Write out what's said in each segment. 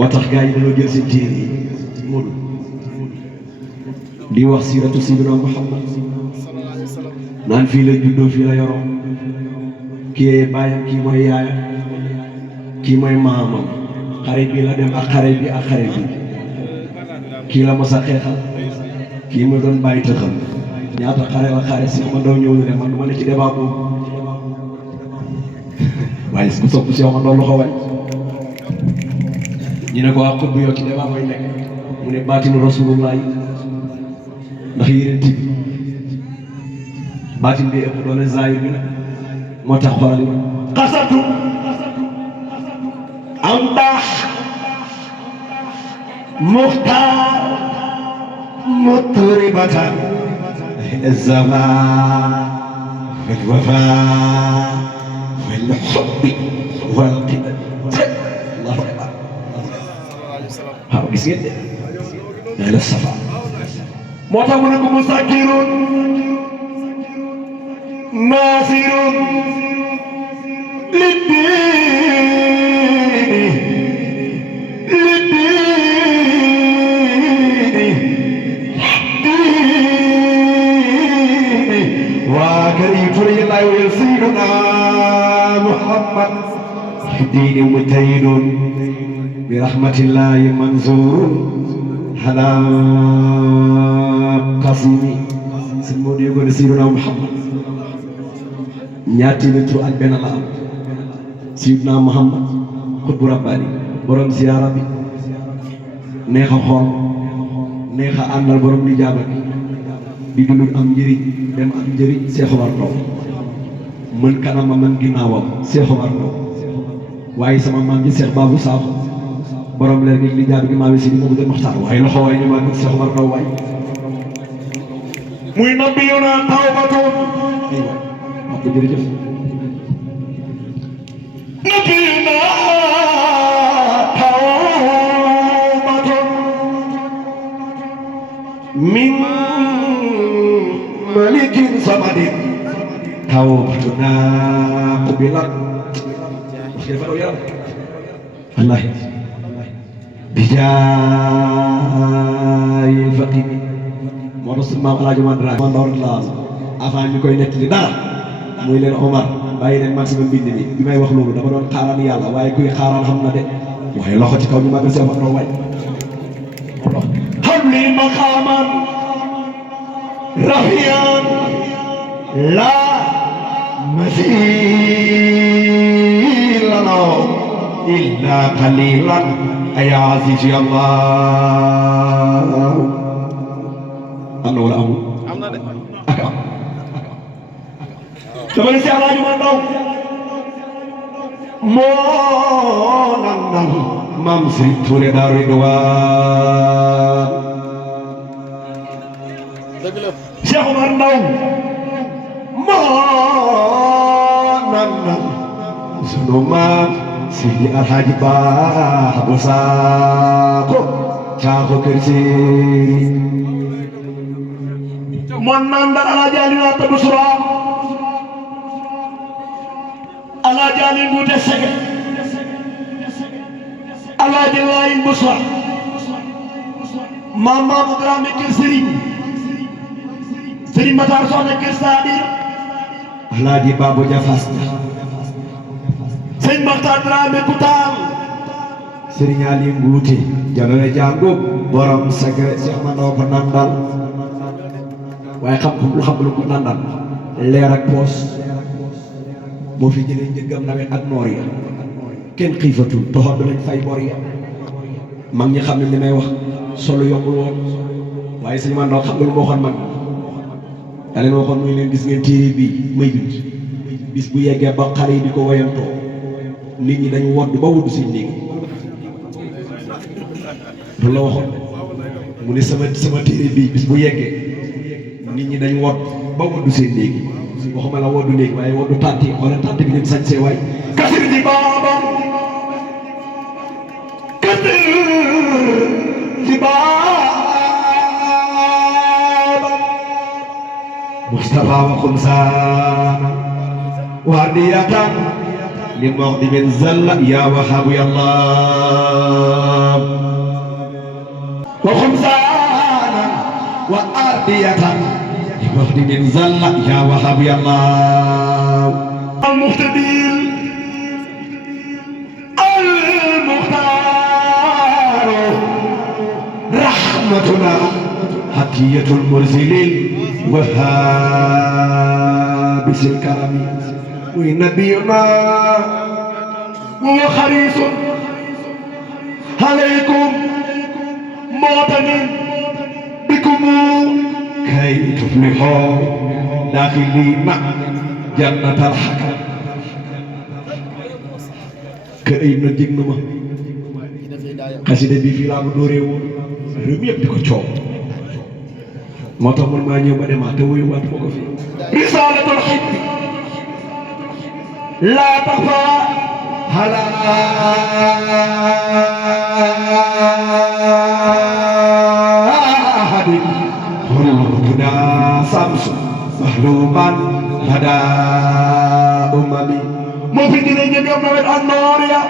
moo tax gars yi dañoo jël seen téere yi Modou di wax siiratu Sayyidina Muhammad naan fii la juddoo fii la yoroo kii baayam kii mooy yaayam kii mooy maamam xare bi la dem ak xare bi ak xare bi kii la mos a xeexal kii mu doon bàyyi tëxam ñaata xare la xare si ma ndaw ñëw ne man du ma ne ci débat boobu waaye ku sopp si ma ndaw loxo waay ñu ne ko waa xut bu yow ci débat mooy nekk mu ne baatinu rasulullah yi ndax yeneen bi baatin bi ëpp doole zaahir bi nag moo tax xoolal xasatu am baax muxtaar mutribatan الزمان والوفاء والحب والقدر الله أكبر gis ngeen de day la safa moo tax mu ne ko musakirun nasirun سيدنا محمد دين متين برحمة الله منزور على قصيمي سمودي يقول سيدنا محمد ñaati nit ak benn la am Sayyidina Muhammad xutbu rabbaani borom ziyaara bi neex a xool neex a àndal borom di jaaba di dund am njëriñ dem am njëriñ Cheikh Omar Ndaw mën kanama mën ginnaawam Cheikh Omar Ndaw waaye sama maam ji Cheikh Babou Sakho borom leer gi li jaabi gi maam si ni moom gën waxtaan waaye loxo waaye ñu maa ko Cheikh Omar Ndaw waay muy nabiyuna tawbatun ko jërëjëf nabiyuna tawbatun min malikin samadin tawbatuna qubilat wallahi bijaayil faqih moo tax suñu maam Alaaji Mandra man door la avant ñu koy nettali dara muy leen Omar bàyyi leen man sama mbind mi bi may wax loolu dama doon xaaraan yàlla waaye kuy xaaraan xam na de waaye loxo ci kaw ñu màggal si amatoo waay xam li maqaaman rafiyan la مثيل إلا قليلا أي عزيز الله أنا ولا أمو أكا كما نسي على جمال نو مونان ممسي تولي دار رضوان شيخ عمر نو sunu maam Seydi Alhaji Ba Abu Sakho Caaxo kër si mon nandal Alhaji Aliou Atta Busra Alhaji Aliou Ngouté Sege Alhaji Layin Busra Maam Mamadou Dramé kër Serigne Serigne Matar Soxna kër Sadi Alhaji Babou Jafas Sëñ Maxtaar Dramé Koutal Serigne Aliou Ngouté jalale jàngu borom secret Cheikh Mandoo ko nandal waaye xam lu ko nandal leer ak poos moo fi jëlee njëggam nawet ak noor ya kenn xiifatul toxoon lañ fay bor ya mag ñi xam ne li may wax solo yombul woon waaye Sëñ Mandoo xam nga lu ma waxoon mag da leen waxoon muy leen gis ngeen téere bii may bind bis bu yeggee ba xale yi di ko woyantoo nit ñi dañu wodd ba wudd seen néeg loolu la waxoon mu ne sama téere bii bis bu yeggee nit ñi dañu wodd ba wudd seen néeg waxuma la woddu néeg waaye woddu tànt yi wala tànt bi leen sañ see waay kasir di baaba kasir di baaba Mustafa wa xumsaana wardiyatan للمغضب زل يا وهاب يا الله وخمسانا وأردية للمغضب زل يا وهاب يا الله المهتدين المختار رحمتنا هدية المرسلين وهابس الكرم ونبينا وهو حريص عليكم معتن بكم كي تفلحوا داخلين جنة الحكم كأي من جنما قصيدة بفيلا بدوري رميك دكتور moo tax man maa ñëw ba demaat te wuyu waat ma ko fi risalatul xibbi laa tafa ala ahadin hurubuna samsu mahluman hada umami moo fi dina ñëgam nawet ak noor ya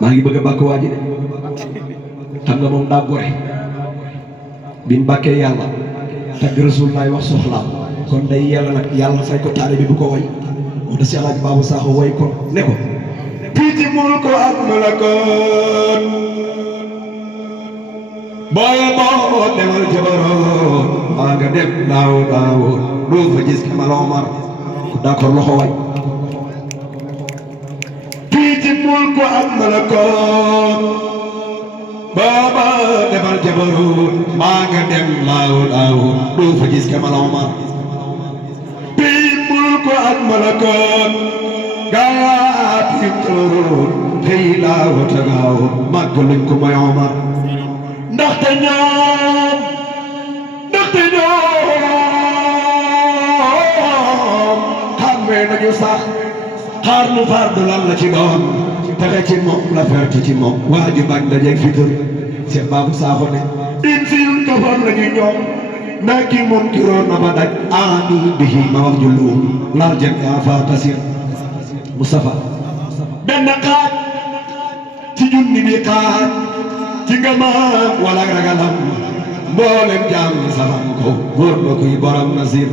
maa ngi bëgg a bàkk waa ji de xam nga moom daa gore bi mu bàkkee yàlla tagg Rasul laay wax soxlaam kon day yàlla nag yàlla fay ko taale bi bu ko way mu des Alaaji Baabu Saaxo way ko ne ko piiti mul ko ak malakoon booye boo demal jabaroon maa nga dem daaw doo fa gis Kamal Omar d'accord loxo way piiti mul ko ak malakoon baba demal jabaroon maa nga dem laaw doo fa gis Kamal Omar bii mul ko ak malakoon gaa tiim toroon xëy laaw tagaaw màgg luñ ko may Omar ndaxte ñoom xàmmee nañu sax xaar nu fardu lan la ci doon texe ci moom la ferte ci moom waa ju bañ dajeeg fitur Cheikh Babou Sakho ne in siyun kafar la ñu ñoom naa kii moom kiroon na ba daj ami bihi ma wax ju luum laal jëm yaa fa tasir Moustapha benn xaaj ci junni bi xaaj ci ngamaam wala ragalam mboolem jaam ni safam ko wóor na kuy borom nasir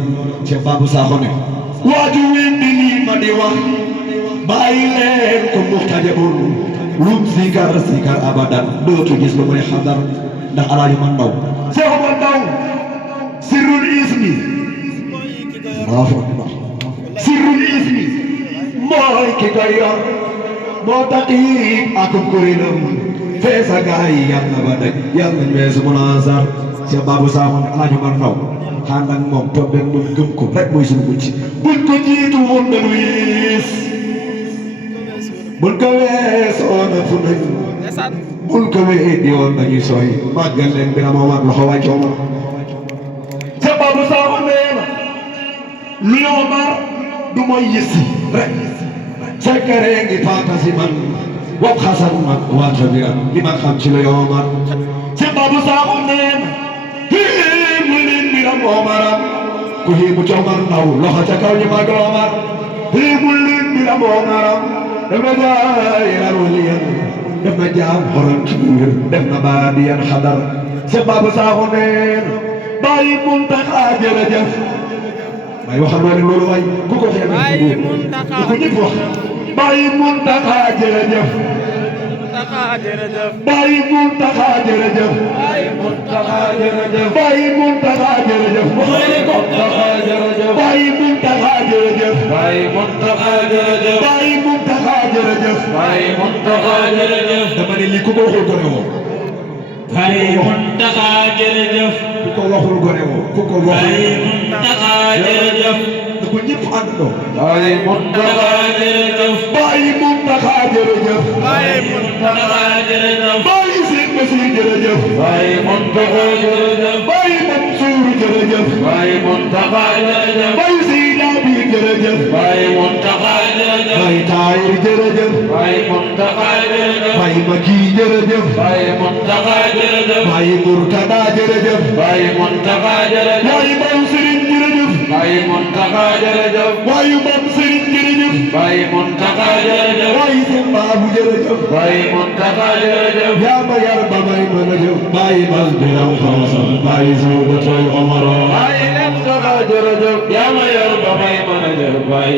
Cheikh Babou Sakho ne waaju weddi lii ma di wax bàyyi leen ko muxtajabun lum sikar abadan dootu gis lu muy xadar ndax alaaji man ndaw Seex man ndaw sirrul ismi sirrul ismi mooy ki koy yor moo taqiib akum kuréelam feesa gaay yàlla ba daj yàlla ñu weesu munaasar Seex Babou Sakho ne alaaji man ndaw ànd ak moom toog benn moom gëm ko rek mooy suñu mucc buñ ko jiitu woon dañu wiis bul ko weesoo na fu nañ bul ko weedi woon dañuy sooy màggal leen bi na moom ak loxo wàccoo ma Seex Babou Sakho nee na lu Omar du mooy yësi rek sekkaree ngi fantasi man wap xasan man waata bi am li ma xam ci lu Omar Seex Babou Sakho nee na Omaram ku hiibu ci Omar ndaw loxo ca kaw ñu màggal Omar hiibul leen mbiram Omaram def na jaayiran waliyan def na jaam xoron ci biir def na baadiyan xadar Seex Babou Sakho neen bàyyi Muntaxa jërëjëf may waxal ma ne loolu waay ku ko xeeb bàyyi Muntaxa ku ko ñëpp wax bàyyi Muntaxa jërëjëf bàyyi Muntaxa jërëjëf bàyyi Muntaxa jërëjëf bàyyi Muntaxa jërëjëf bàyyi Muntaxa jërëjëf bàyyi Muntaxa jërëjëf bàyyi Muntaxa jërëjëf bàyyi Muntaxa jërëjëf dama ne lii ku ko waxul gone woo bàyyi Muntaxa jërëjëf ku ko waxul gone woo ku ko waxul bàyyi Muntaxa jërëjëf da ko ñëpp àndandoo bàyyi Muntaxa jërëjëf bàyyi Muntaxa jërëjëf bàyyi Muntaxa jërëjëf bàyyi Sëñ Basiir jërëjëf bàyyi Muntaxa jërëjëf bàyyi Mansuur jërëjëf bàyyi Muntaxa jërëjëf bàyyi Seydi Labiir jërëjëf bàyyi Muntaxa jërëjëf bàyyi Taayir jërëjëf bàyyi Muntaxa jërëjëf bàyyi Maki jërëjëf bàyyi Muntaxa jërëjëf bàyyi Murtada jërëjëf bàyyi Muntaxa jërëjëf bàyyi Maam Sëriñ jërëjëf bàyyi Muntaxa jërëjëf bàyyi Maam Sëriñ jërëjëf jërëjëf Baye Mountakha jërëjëf waaye seen baabu jërëjëf Baye Mountakha jërëjëf yaa ma yar ba may mën a jëf bàyyi bas bi raw xamsa bàyyi soo da tooy omaro Baye Mountakha jërëjëf yaa ma yar ba may mën a jëf Baye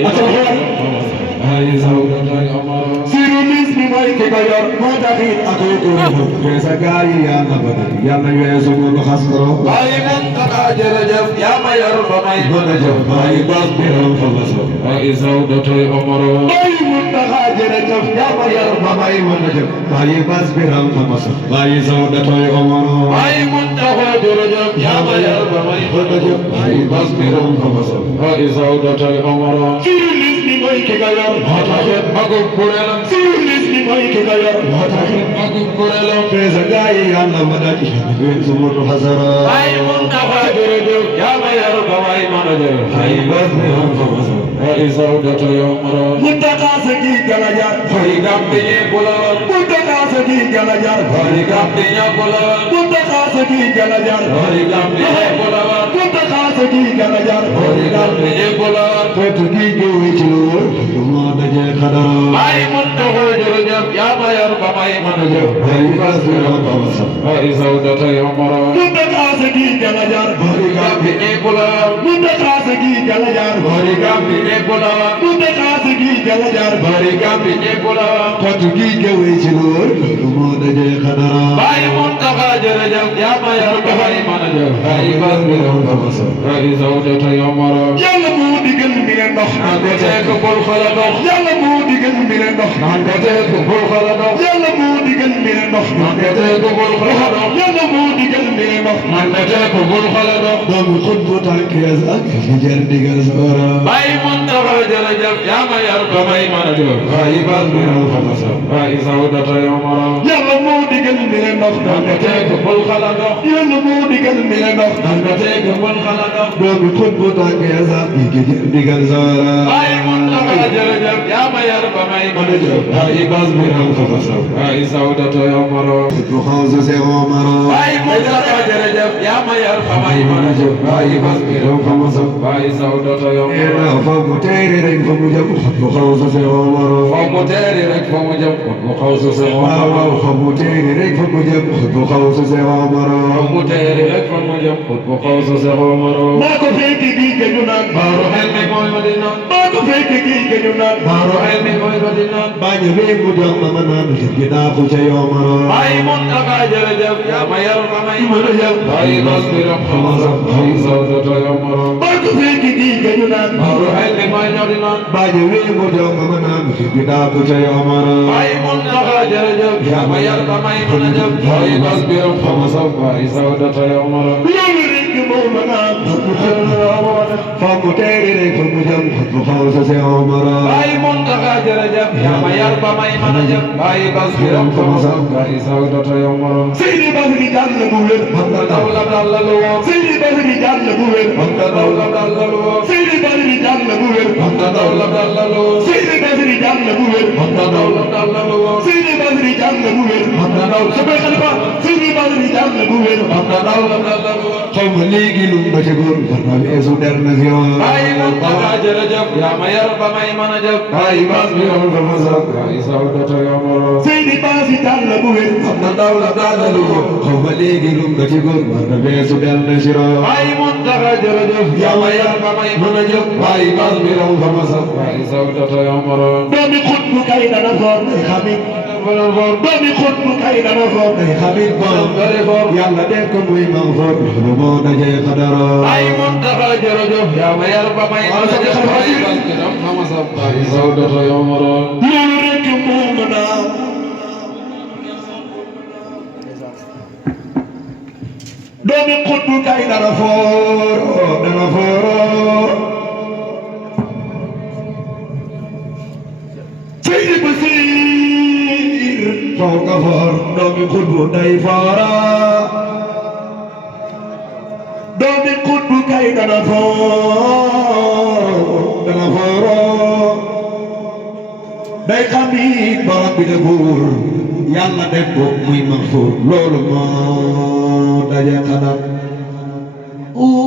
Baye Sawda Toy Omaro siru mis bi mooy ki ko yor moo taxit ak ko feesa gaay yi yàlla ba tey yàlla weesu mu xas ko Baye Mountakha jërëjëf yaa ma yar ba may mën a jëf bàyyi bas bi raw xamsa Baye Sawda Toy Omaro bàyyi Mountakha jërëjëf yaa ma yar ba may mën a jëf bàyyi bas bi raw xamsa bàyyi Sawda Toy Omaro Baye Mountakha jërëjëf yaa ma yar ba may mën a jëf bàyyi bas bi raw xamsa Baye Sawda Toy Omaro siru mis bi mooy ki ko yor moo taxit magum kuréelam siru mis bi mooy ki ko yor moo taxit magum kuréelam feesa gaay yi yàlla ba tey weesu mu xasara Baye Mountakha jërëjëf yaa ma yar ba may mën a jëf bàyyi bas bi raw xamsa Baye Sawda Toy Omaro Mountakha sa gi gala jar Fari Gambi ñépp la woon Mountakha sa gi gala jar Fari Gambi ñépp la woon Mountakha sa gi gala jar Fari Gambi ñépp la woon Mountakha sa gi gala jar Fari Gambi ñépp la woon xeetu gi jëwee ci lu wóor moo dajee xadara Baye Mountakha jërëjëf yaa ma yar ba may mën a jëf bàyyi bas bi raw xamsa Baye Sawda Toy Omaro Mountakha sa gi gala jar Fari Gambi ñépp la woon Mountakha sa gi gala jar Fari Gambi ñépp la woon Mountakha sa gi gala jar Fari Gambi ñépp la woon xeetu gi jëwee ci lu wóor moo dajee xadara Baye Mountakha jërëjëf yaa ma yar ba may mën a jëf Baye bas bi raw xamsa Baye Sawda Toy Omaro yàlla moo digal mi leen ndox naan ko teek bul xala dox yàlla moo digal mi leen ndox naan ko teek bul xala dox yàlla moo digal mi leen ndox naan ko teek bul xala dox yàlla moo digal mi leen ndox naan ko teek bul xala dox doomu xutbu tànkees ak fi jar digal soora Baye Mountakha jërëjëf yaa ma yar ba may mën a jëf Baye bas bi raw xamsa Baye Sawda Toy Omaro yàlla moo digal mi leen ndox naan ko teek bul xala dox yàlla moo digal mi leen ndox naan ko teek bul xala dox doomu xutbu tànkees ak fi jar digal soora Baye Mountakha jërëjëf yaa ma yar ba may mën a jëf Baye bas bi raw xamsa Baye Sawda Toy Omaro xutbu xawsu se omaro Baye Mountakha jërëjëf yaa ma yar ba may mën a jëf Baye bas bi raw xamsa Baye Sawda Toy Omaro fa mu teeri rek fa mu jëm xutbu xawsu se omaro fa mu teeri rek fa mu jëm mu xawsu se waaw waaw fa mu teeri rek fa mu jëm xutbu xawsu se omaro mu teeri rek fa mu jëm mu xawsu se Omaro maa ko fekk gi gëju naan baaru xel mi mooy Madina maa ko fekk gi gëju naan baaru xel mi mooy Madina bañ a wéy mu jox ma ma naan gi daa ko ca yoomaro Baye Mountakha jërëjëf yaa ma yar ba may mën a jëf Baye bas bi raw xamsa Baye Sawda Toy Omaro maa ko fekk gi gëju naan baaru xel mi mooy Madina bañ a wéy mu jox ma ma naan gi daa ko ca yoomaro Baye Mountakha jërëjëf yaa ma yar ba may mën a jëf Baye bas bi raw xamsa Baye Sawda Toy Omaro loolu rek moo ma naan fa mu teeri rek fa mu jëm xutbu xawsu se omaro Baye Mountakha jërëjëf yaa ma yar ba may mën a jëf Baye bas bi raw xamsa Baye Sawda Toy Omaro Seydi Basri jàll bu wér man nga daw la dal la lu wóor Seydi Basri jàll bu wér man nga daw la dal la lu wóor Seydi Basri jàll bu wér man nga daw la dal la lu wóor Seydi Basri jàll bu wér man nga daw la dal la lu wóor Seydi Basri jàll bu wér man nga daw la Sabay Xalifa Seydi Basri jàll bu wér man nga daw la dal la lu wóor xaw ma léegi lu ma ci góor war na weesu der na si yoon Baye Mountakha jërëjëf yaa ma yar ba may mën a jëf Baye bas bi raw xamsa Baye Sawda Toy Omaro Seydi Basri jàll bu wér man nga daw la dal la lu wóor xaw ma léegi lu ma ci góor war na weesu der na si yoon Baye Mountakha jërëjëf yaa ma yar ba may mën a jëf Baye bas bi raw xamsa Baye Sawda Toy Omaro doomi xut bu kay dana foor day xamit doomi xut bu kay dana foor day xamit borom yàlla def ko muy ma foor lu moo dajee xadara Baye Mountakha jërëjëf yaa ma yar ba may mën a jëf Baye bas bi raw xamsa Baye Sawda Toy Omaro loolu rek moo mën a doomi xut bu kay dana foor Seydi Basiir faw ka foor doomi xut bu day foora doomi xut bu kay dana fooro day xamit borom bi de buur yàlla def ko muy Mansuur loolu moo daje xadam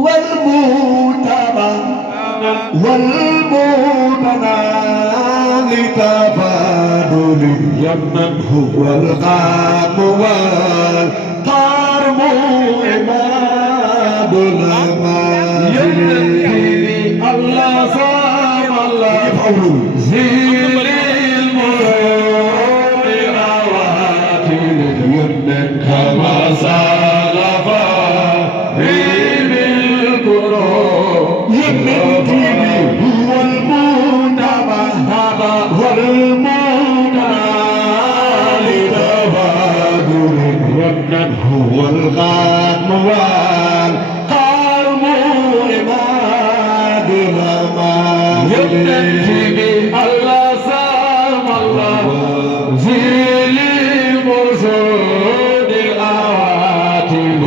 wal mutaba والمنى لتفاضل هو القام والقرم عماد المنازل الله صام الله زين المرود أواتل كما سلف ريب القلوب يمتني هو المنتبه والمنى لتفاضل هو القام والقرم عماد المنازل الله سام الله زين المرود أواتل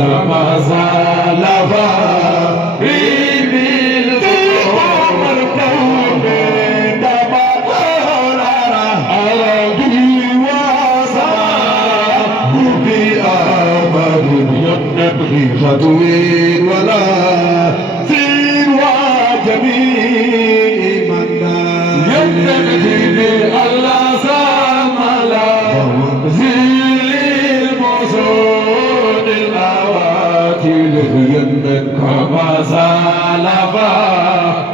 كما سلف ريب القلوب خطوين ولا سين وجميع من يبتغي الله سام الله زين المرود الأواتل كما سلف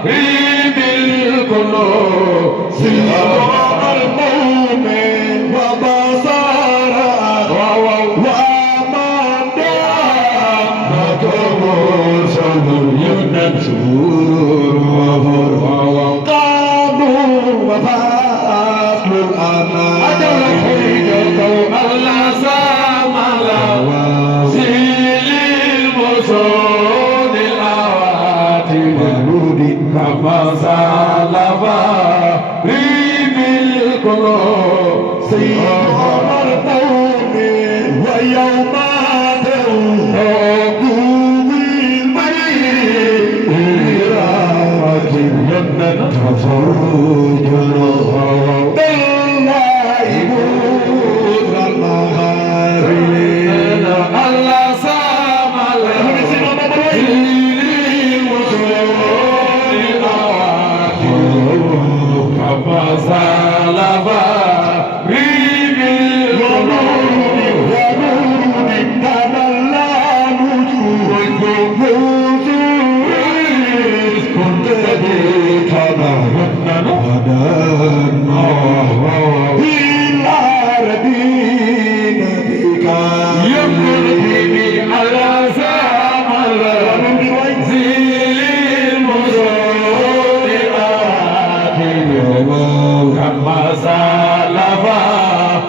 ريب القلوب سيرا المؤمن وبصر ومن دام كمرسل سرور وفرح قالوا وفاق الأمان الله سام الله زين المرود الأواتل كما سلف ريب القلوب سيرا المؤمن ويوم تقوم الميت تفرج بالله بذر المغارب الله سام الله كما سلف ريب القلوب يبتغي الله سام الله زين المرود الأواتل كما سلف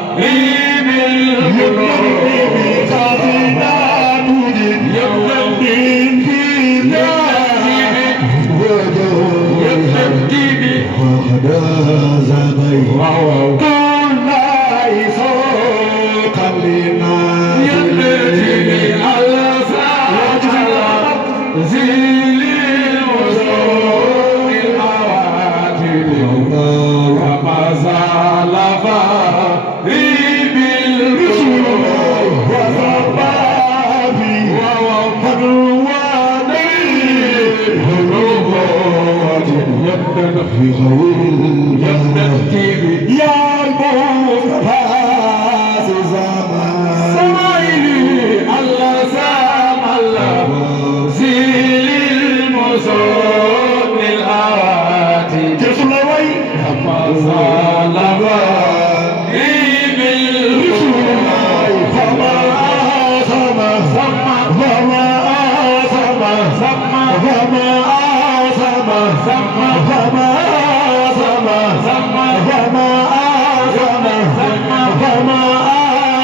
ريب القلوب في غير يا المصطفى زمان سمايلي الله سام الله زين المرود الأواتل جسلوي كما سلف ريب القلوب فما سما سما فما سما سما فما سما سما فما سما سما فما سما سما فما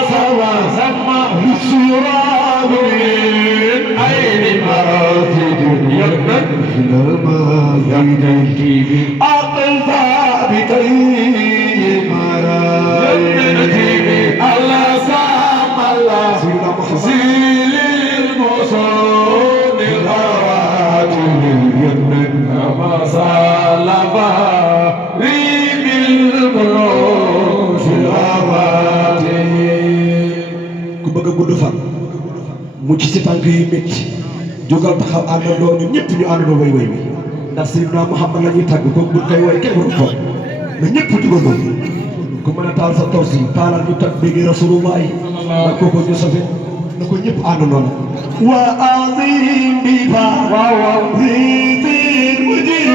سما سما الشراب من أين مراتب يمن إلى المسجد يمتي أقل ثابتي مرا يمتي الله سام الله سيدنا محمد زين المرود الأواتل كما سلف ريب القلوب الأواتل ku bëgg a gudd fan mu ci si tànk yu métti jógal taxaw àndandoo ñun ñëpp ñu àndandoo way way bi ndax Seydina Muhammad la ñuy tàgg kooku buñ koy woy kenn waru ko na ñëpp dugal ku mën a taal sa toos yi taalal ñu tag bëgg Rasulullah yi ndax kooku ñu safe na ko ñëpp àndandoo la wa azim bi ba waaw waaw ritin mujib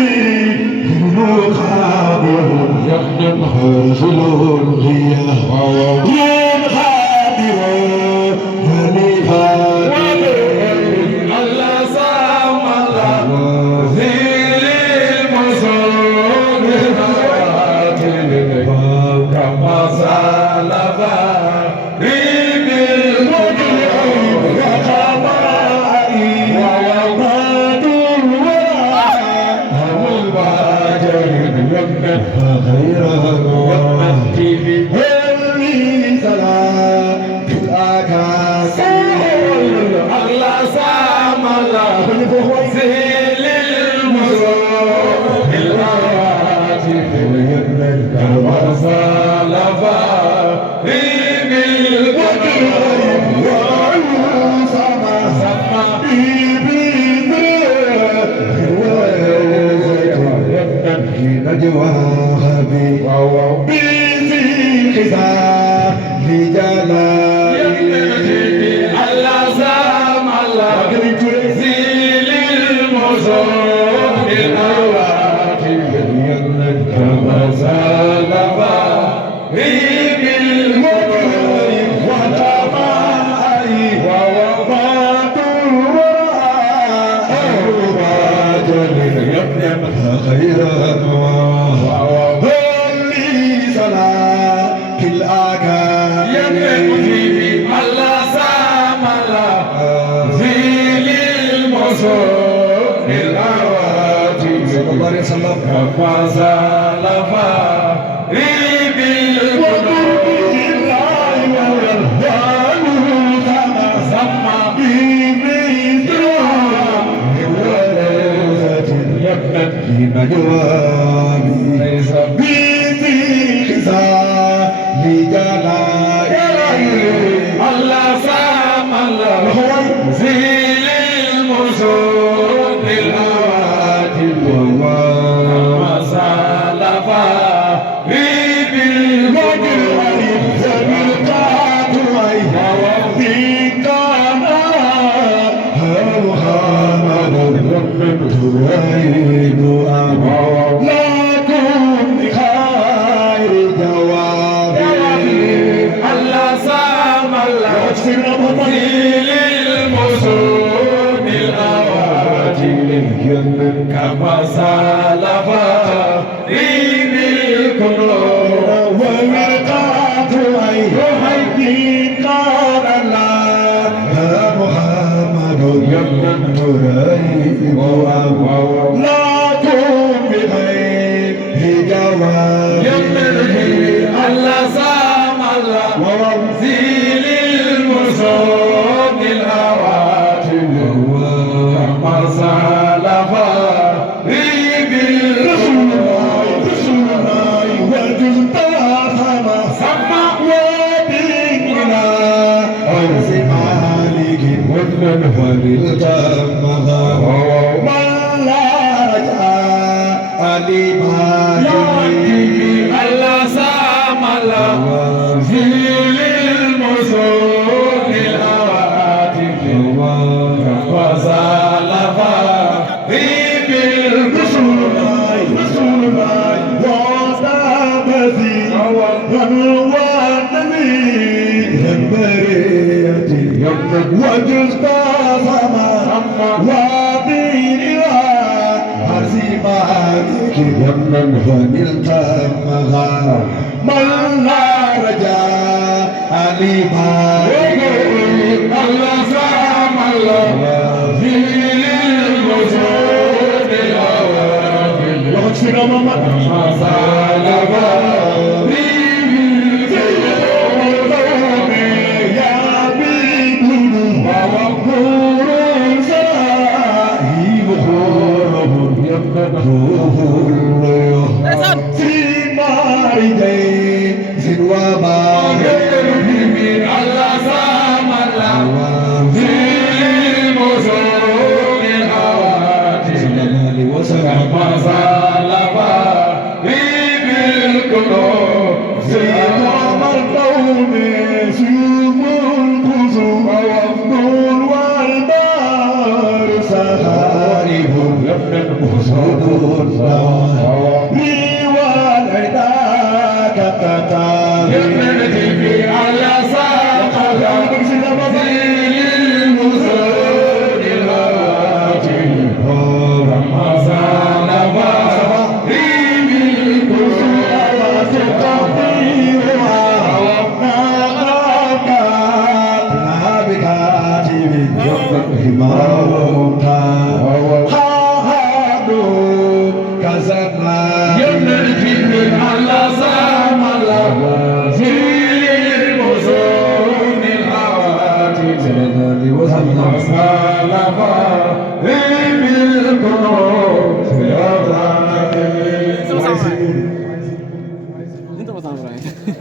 mu xaabirun yaqdam harsulun hiya waaw waaw yéen xaabirun hani xaabirun Allah samala zilil musul hatil kama salaba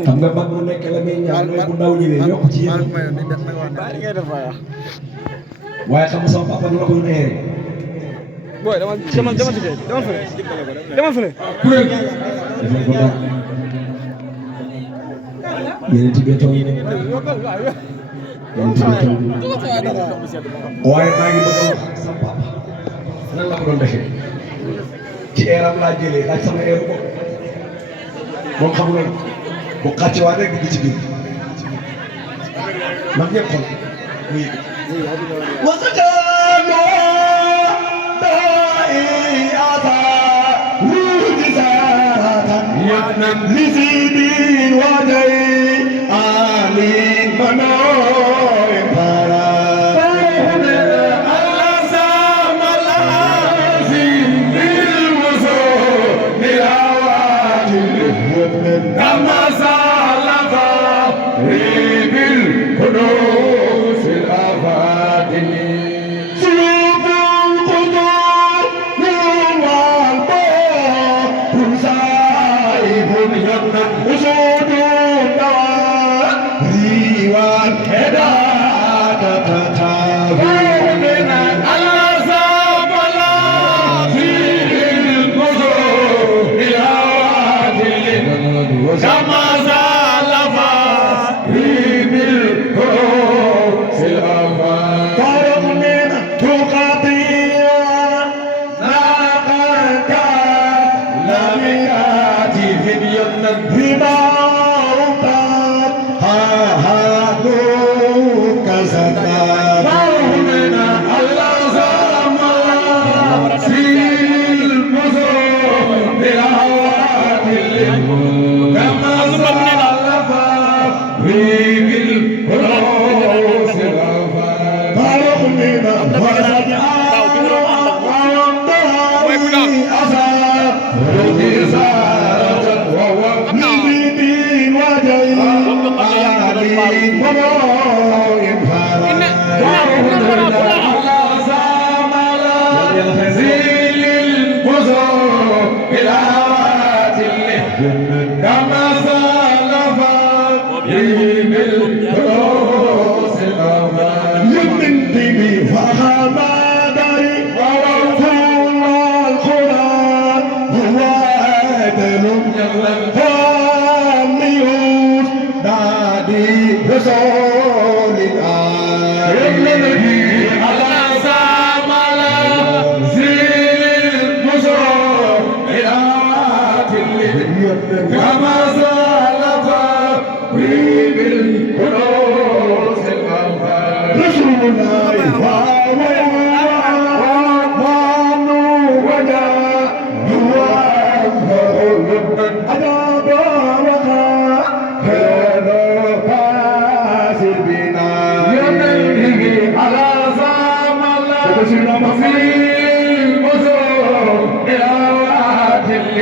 xam nga mag mu nekk la muy ñaan mooy bu ndaw ñëwee yokk ci yéen waaye xam nga sama papa dama koy neere booy dama fële dama fële kuréel defal ko daal yéen ci béton yéen ci béton waaye maa ngi bëgg a wax ak sama papa nan la ko doon defee ci eeram laa jëlee laaj sama eeru bopp moom xam nga bu xàcce waa rek di ci biir man ñëpp xool muy wasakaano daai ata ruuji saatan yanan lisidin wajay amin manoy para كما سالف بالقدوس الأفاتن سيوف القدور يوم البار سائب يمنى أسود الدواء ريوان هداك تتابعنا على سابلا في القدور كما سالف بالقدس الأفاتن طارق من تقاطيع ناقك لم يأتي في اليمن بما أوقات ها دوك زكاة طارق من الله سلام في المزور بالهواتل كما سالف بالقدوس الأفاتن طارق من كما سالف بالقدوس الأفاتن يمن به فهم داري ورسول القرآن هو عدل فاميوس نادي رسول الآن يمن به على سامل زين المسر كما سالف بالقدوس الأفاتن رسول الله وعوان وجاء أداب وقع كان فاسر بنا يمنه على زمن في المسر إلى وادل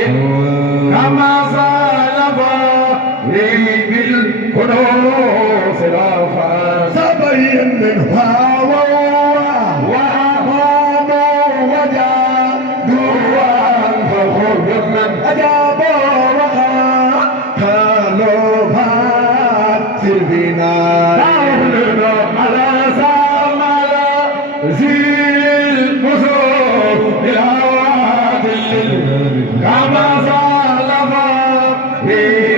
كما سالف بالقدوس الأفاتن تبين منه وأهوان وجاء دوان فخر من أجاب وقع كانوا فاتر بنا نحن على سامل زي المسور بالهواتل كما سالف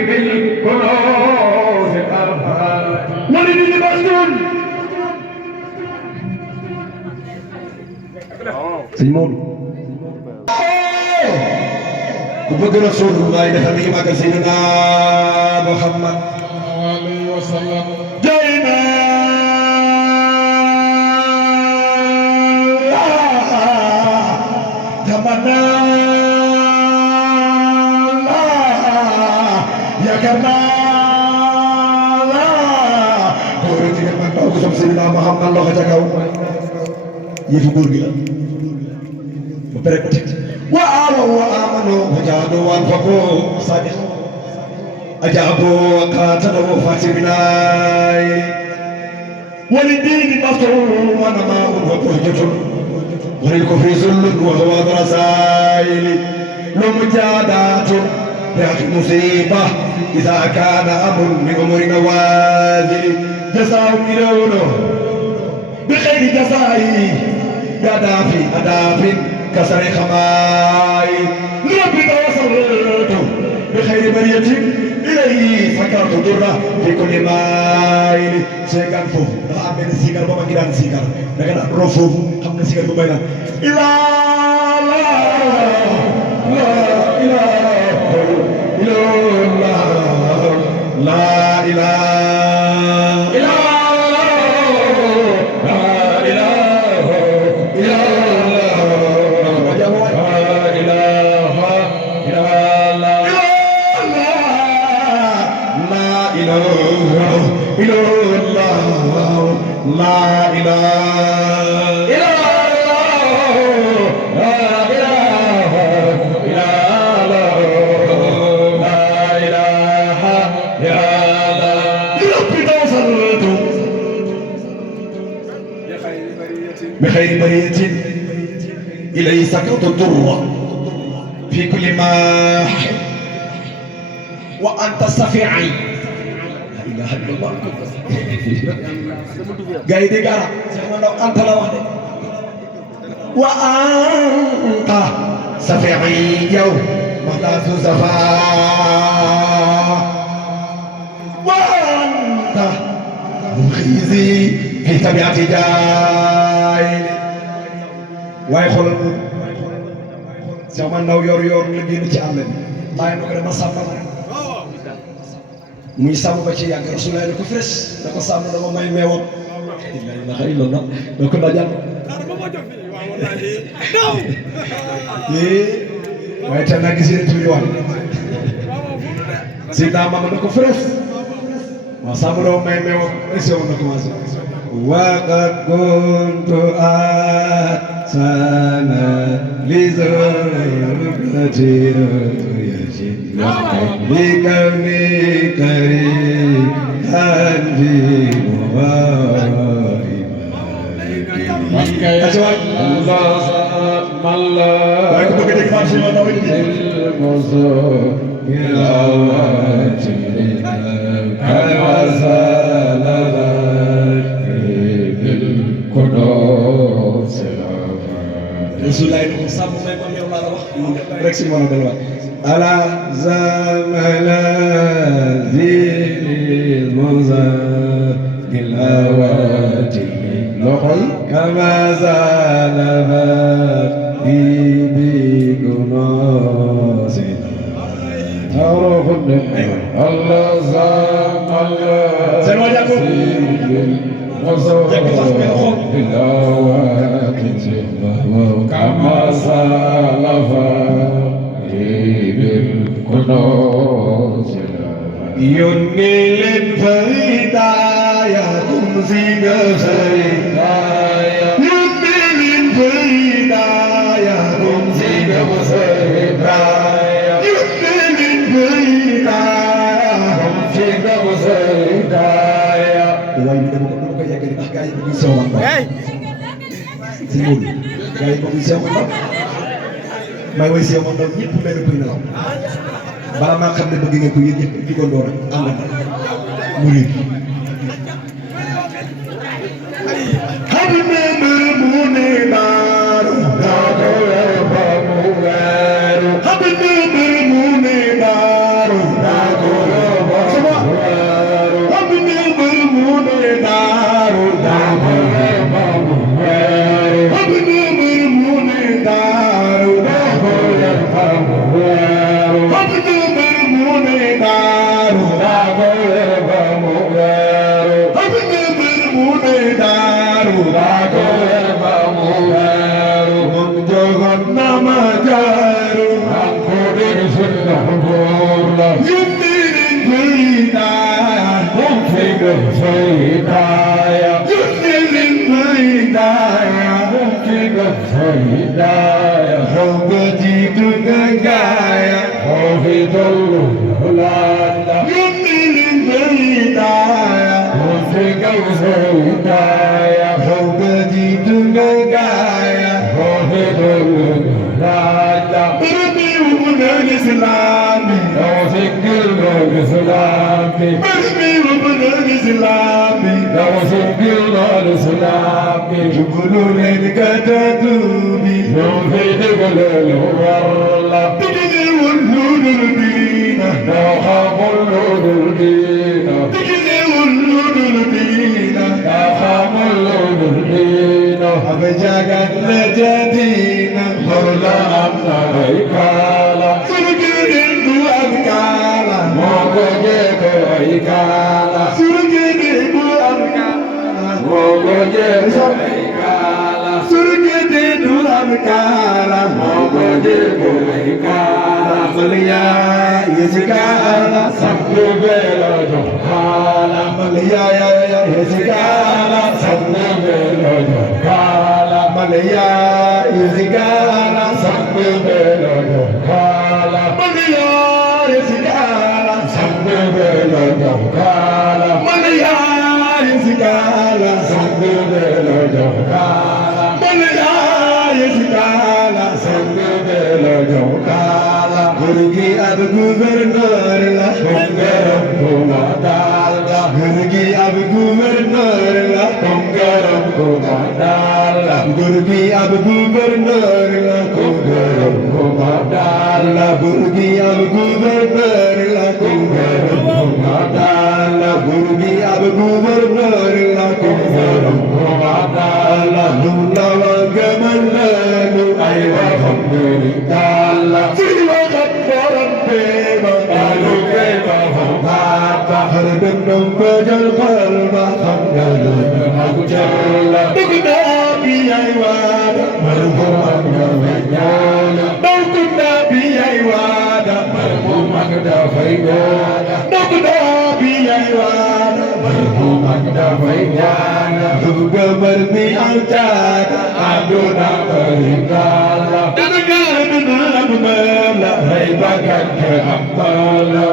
بالقدوس الأفاتن ولد المسجون sëñ Modou ku bëgg Rasulullah defal ni magal Seydina Muhammad alayhi wa sallam jayna tamanna yakarna góor ci man taw ko Seydina Muhammad loxo ca kaw yëfu góor gi la ba pare ko teg وآمنوا وآمنوا وجاهدوا وأنفقوا صادقا أجابوا وقاتلوا فاتبنا وللدين نصر ونماء وبهجة وللكفر ذل وهو رسائل لمجادات يأتي مصيبة إذا كان أمر من أمور نوازل جزاء ملون بخير جزائي أداف كسر خماي ربي توصلت بخير برية إليه سكرت درة في كل مايل سيكون فوف لا أمين سيكر بما كيران سيكر لكن رفوف خمنا سيكر بما إلا لا إله إلا الله لا إله إلا لا إله إلا الله لا إله إلا الله لا إله إلا الله ربي توصلت بخير برية إليه سكرت الضر في كل ماح وأنت السفيعي لا إله إلا الله gars yi dégg arab Cheikh Mandaw anta la wax de wa anta safi'i yow maxtaasu safa wa anta muxiisi fi tabiati jaay waaye xoolal mu Cheikh Mandaw yor la génn ci àll bi bàyyi ma ko dama sàmm muy sàmm ba ci yàgg Rasulullah ne ko fresh da ko sàmm dama may meewam la ilaha illallah da ko dajal waaye teel naa gis yéen tuuti waat si daa mama da ko fresh waaw sàmm dama may meewam est-ce que na commencé waqad kuntu asana li zawjati بكوني كريما في على زمن ذي المنزل بالهواتف لقي كما زال في بقناص تعرف الله زمن بالهواتف كما زال يوني للفدايا تمزيق سيدايا يوني للفدايا تمزيق سيدايا يوني للفدايا تمزيق سيدايا واي بيدا بكو يا كريم جاي بكو سوما سيمون جاي بكو سوما may way Cheikh Mandaw ñëpp benn kuy nelaw bala maa xam ne bëgg ngeen ko yéen ñëpp di ko door rek ànd ak mu riir xam ne mu ne naaru daako ba mu weeru xam ne mu ne naaru daako ba mu weeru xam ne mu ne naaru daako ba mu weeru xam ne mu ne naaru Hidayah, Hobati Tungaya, Hofidullah, Yumilin Hidayah, Hofidullah, Hobati Tungaya, Hofidullah, Rabbi Umunal Islami, بسلامي بسمي وبنا بسلامي وسبينا لسلامي جبلوا لك تدوبي يوم في دقل الورلة تجدي والنور الدينة نخاف اللون الدينة تجدي والنور الدينة نخاف اللون الدينة أبجاك لجدينا خلا أمنا هيكالا سرجين أبكالا موجود هيكالا سرجين أبكالا موجود هيكالا سرجين أبكالا موجود هيكالا مليا يسكالا سبب بلا جهالا مليا يسكالا سبب بلا جهالا مليا يسكالا سبب بلا جهالا مليا يسكالا سبب بلا جهالا مليا يسكالا سبب بلا جهالا مليا يسكالا سبب بلا جهالا Gurgi ab gubernur la Tunggaram kuma dalla Gurgi ab gubernur la Tunggaram kuma dalla Gurgi ab gubernur la Tunggaram kuma dalla Gurgi ab gubernur la Tunggaram kuma dalla Gurgi ab gubernur la Tunggaram kuma dalla Nula wa gamanna nu Aywa famduri dalla Siwa khabaran beba Alu kaifa famdata Har dendam bajal qalba Tunggaram aku jalla Dugna bi ay wada Marhuman gawenyana Dugna bi ay wada Marhuman gawenyana Dugna bi ay wada Marhuman gawenyana Dugamar bi altada Aduna berigala Dugna abmala Raibakan ke ampala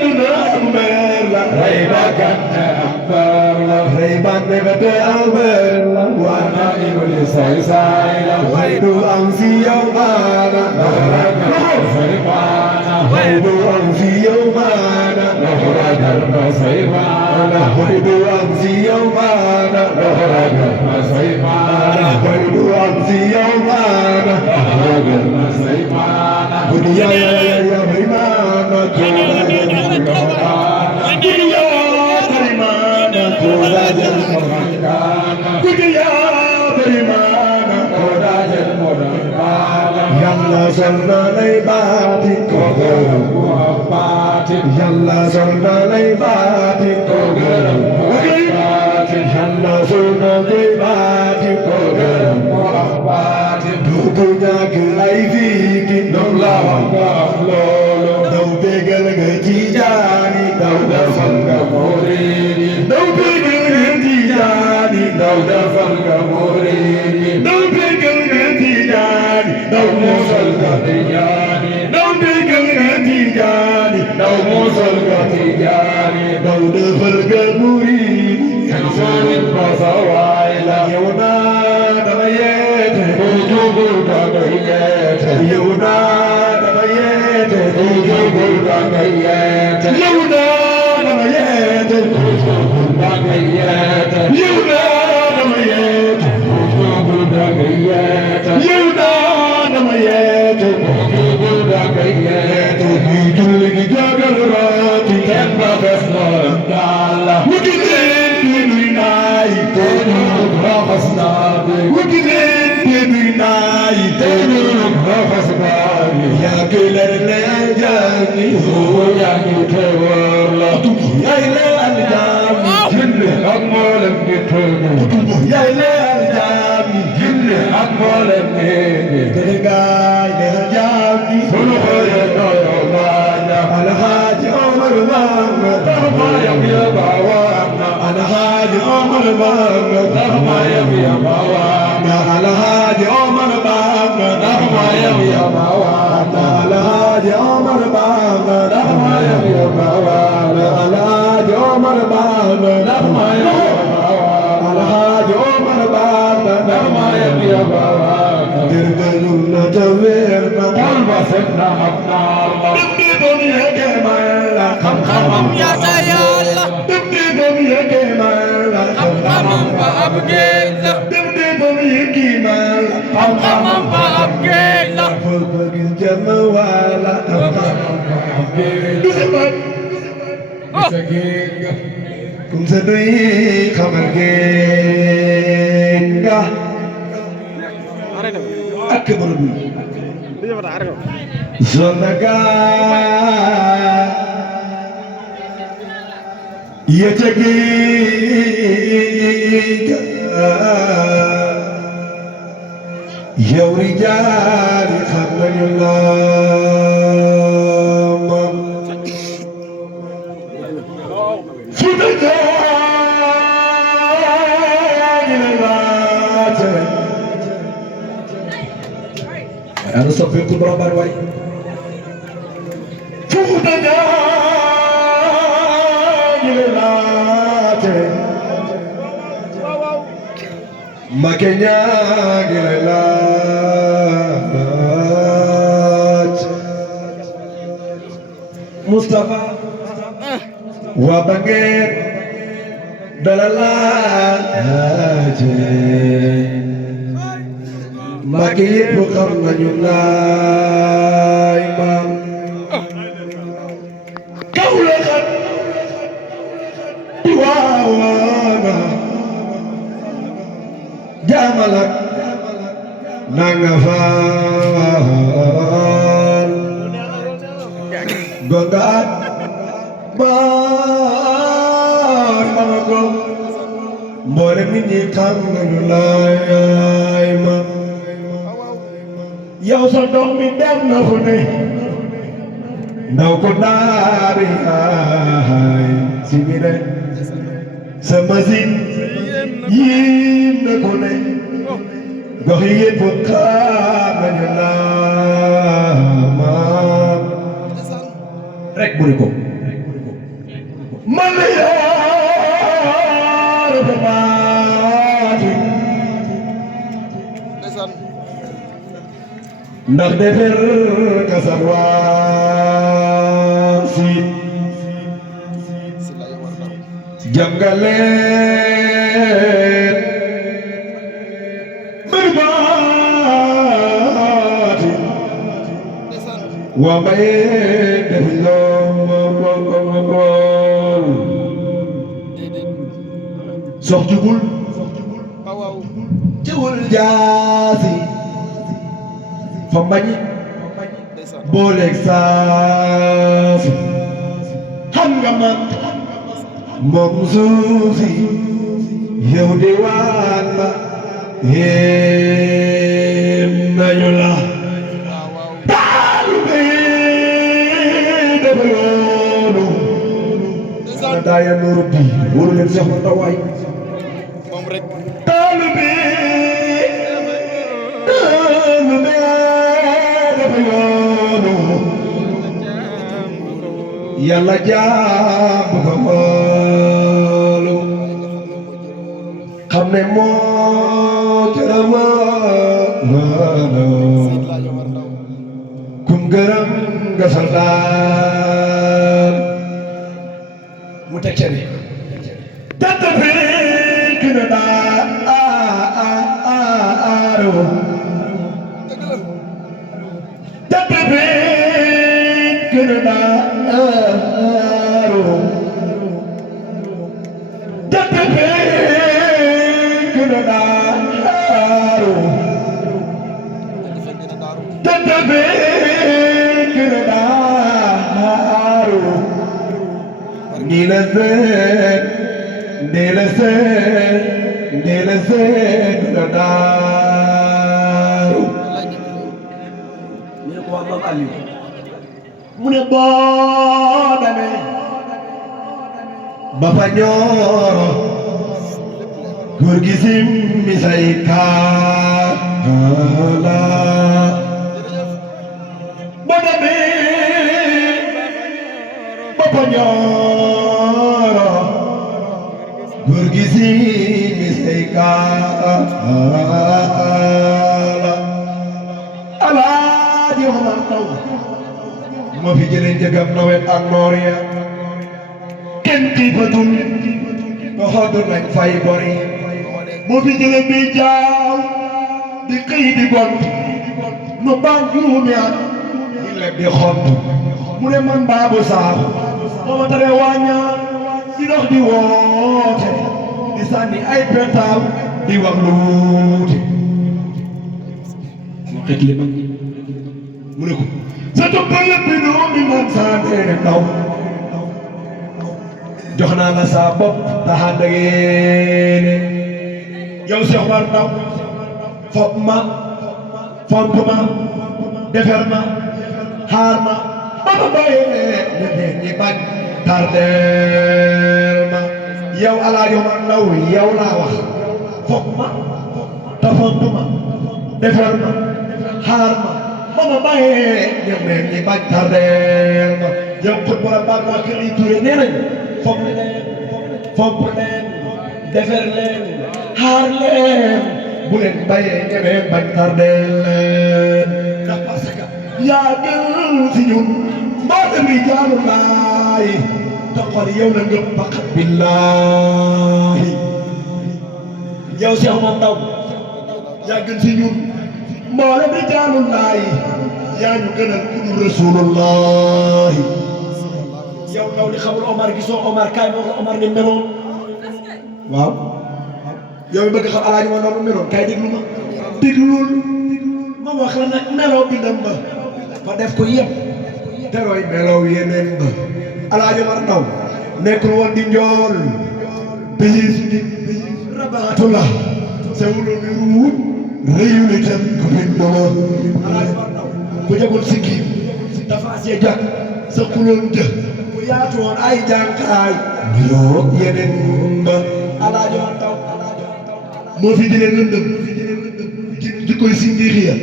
Dugna abmala Raibakan ke ampala Rayban bebete almala Wana iblis saisaya Waidu angsi yawmana Nahrakan saibana Waidu angsi yawmana Nahrakan saibana Waidu angsi yawmana Nahrakan saibana Waidu angsi yawmana Nahrakan saibana Dunia ya berimana Dunia berimana Kodajan morangkana Dunia berimana Kodajan morangkana Yalla salna lay batin Kodajan muhabbatin Yalla salna lay batin Kodajan muhabbatin Yalla salna lay batin Kodajan muhabbatin Dunia gelai fikin Nung lawan ka lolo Dau begal gajijani Dau Dafan ka muridi Dau begal gajijani Dau dafan ka muridi Dau begal gajijani Dau musal ka tijani Dau begal gajijani Dau musal ka tijani Dau defal gamuri Kansanin pasawaila Yawna damayete Ujubul ka gayyete Yawna damayete Ujubul ka gayyete Yawna damayete Ujubul ka gayyete Yawna damayete Ujubul ka gayyete Yawna damayete Ujubul ka gayyete Hidul gijagal rati Kemba besno dalla Wukidin dinai Tenuruk rafas nabi Wukidin dinai Tenuruk rafas nabi Ya kelar le ajani Yang yutewarla Ya ile aljami Jinne ak mboolem di tënu Ya ile aljami Jinne ak mboolem néegi Tergay le aljami Sunu xëye doyo baaja Alhaji Omar Bamba Taxmayam ya baawaana Alhaji Omar Bamba Taxmayam ya baawaana Alhaji Omar Bamba Taxmayam ya baawaana Alhaji Omar Bamba Taxmayam ya baawaana Alhaji Omar Bamba Taxmayam ya baawaana Alhaji Omar Bamba Taxmayam ya baawaana Dirgalul na tawerna Xol ba set na ab naar la Dindi dunya kemala xam-xamam yar ca yàlla dëgg-dëggam yëgeemal la xam-xamam ba ab géej la dëgg-dëggam yëgeemal la xam-xamam ba ab géej la foo ko gis jëmm wala xam-xamam ba ab géej du xamal kum sa duy xamal géej nga ak mënu Zondaga yetegi yow rijaali xam nañu la moom Fuuta Jaani la laate ana soppeeku borom bari waay Fuuta Jaani la laate Mbakke ñaagi la laate Mustafa waa Bangeer dala laate Mbakke yépp xam nañu laay maam kaw la xat waawaana jaamalak nanga faal gongaat baar amago mboole nit ñi xam nañu laay maam yow sa doom bi dem na fu ne ndaw ko naari ay si mi ne sa machine yim na ko ne gox yi yëpp xam nañu la maam rek bu ne ko man la yor ba maati ndax defer kasar waa si jàngaleen mbir baati waa maye def lool sox jubul jëwul jaasi fa mbañi booleeg saafi xam nga man moom suufi yow di waan ma yéem nañu la taalu bi dafa yoonu ana daaya nooru di wóolu leen seex ma ndawaay taalu bi dafa yoonu yàlla jaam ko xoolu xam ne moo jërëma kum gërëm nga santaan mu teg ca ni tata fi kina daa aaro tata fi kina daa aaro tata fi kina daa aaro tata fi kina daa aaro ni la seet la daaru mu ne ko waa Maam Aliou mu ne boo demee ba fa ñooro góor gi simmi say kaala boo demee ba fa ñooro góor gi simmi say kaala Alaaji Omar Ndaw ma fi jëlee njëgam nawet ak noor ya kenn xiifatul doxatu nañ fay bori moo fi jële bi jaaw di xëy di gont nu baam juróomi at di leb di xont mu ne man Babou Sakho moo ma tere wàññaan di dox di woote di sànni ay petaaw di wax lu wuute moo xet li mag mu ne ko sa toppal bi doom bi man saa teene ndaw jox naa la sa bopp taxaan da ngeen yow Cheikh Omar Ndaw fopp ma fomp ma defar ma xaar ma ba ma bàyyee ne ñi bañ tardeel ma yow Alaaji Omar Ndaw yow laa wax fopp ma te fomp ma defar ma xaar ma ba ma bàyyee ne ñi bañ tardeel ma yow xut wala baal naa kër yi Touré nee nañ fopp leen fopp leen defar leen xaar leen bu leen bàyyee ñemeen bañ tardeel leen ndax parce que yaa gën si ñun mboolem yi jaamu laay te xol yow la ngëm faqat billaahi yow Cheikh Omar Ndaw yaa gën si ñun mboolem yi jaamu laay yaa ñu gënal ku dul rasulullahi yow ndaw li xamul Omar gisoo Omar kaay moo ko Omar ni meloon waaw yow mi bëgg xam Alaaji Omar Ndaw meloon kaay déglu ma déglul ma wax la nag meloo bindam ba fa def ko yëpp te roy meloo yeneen ba Alaaji Omar Ndaw nekkul woon di njool biis di rabaatu la sewulu ni ruut réyul itam ko bindoon Alaaji Omar Ndaw ku jagul sikki dafa asee jàkk sa kuloon jë ku yaatu woon ay jànkaay niroo yeneen ba Alaaji Omar Ndaw moo fi jëlee lëndëm di koy si ndiix ya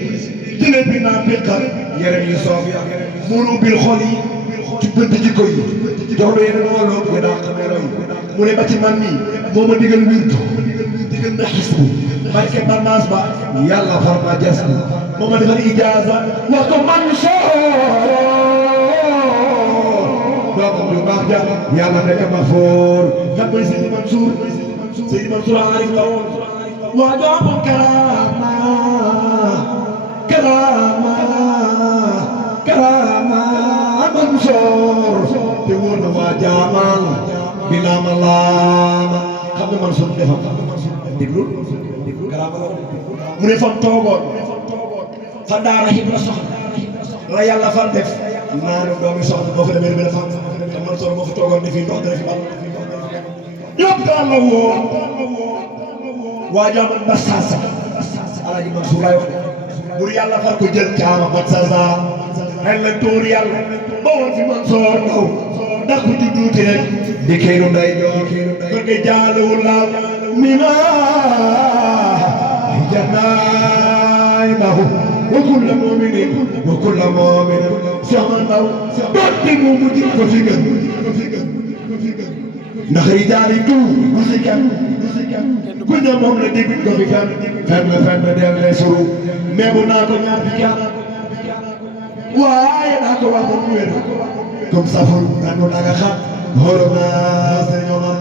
jëlee bi naa féqal yaram yu soof ya mu ubbil xol yi ci bënt jikko yi jox la yeneen wàllu yu dàq melo yi mu ne ba ci man mii moo ma digal wirdu digal na xisbu barke barnaas ba yàlla far ma jas bi moo ma defal ijaaza wax ko man sooro doomam yu baax ja yàlla nekk ma foor kan mooy Seydi Mansour Seydi Mansour Arif la woon waa doomu karama karama karama Mansour te wóor na waa jaamal bi laama laama xam nga Mansour defam déglu karama la mu ne fam toogoon fa daara Ibra soxna la yàlla fan def naanu doomi soxna boo fa demee benn fan te Mansour moo fa toogoon defi ndox dara fi bal yëpp daal la woon waa jaamal ba saasa Alaaji Mansour laay wax bur yàlla far ko jël caama mat saasa ren la tóor yàlla ba woon fi Mansour Ndaw ndax ku judduuti rek di keenu nday joor bëgg jaalewul laaw mi ma jannaay nahu wa kulla mu'minin wa kulla mu'minin Cheikh Omar Ndaw doot mu mujj ko fi gën ndax rijaali tuur bu si kenn ku ñëw moom la dégg ko fi fenn del ne suru meebu naa ko ñaar fi kenn waaye naa ko wax ba mu wér comme saful nanu na nga xam xoolal naa Sëriñ Omar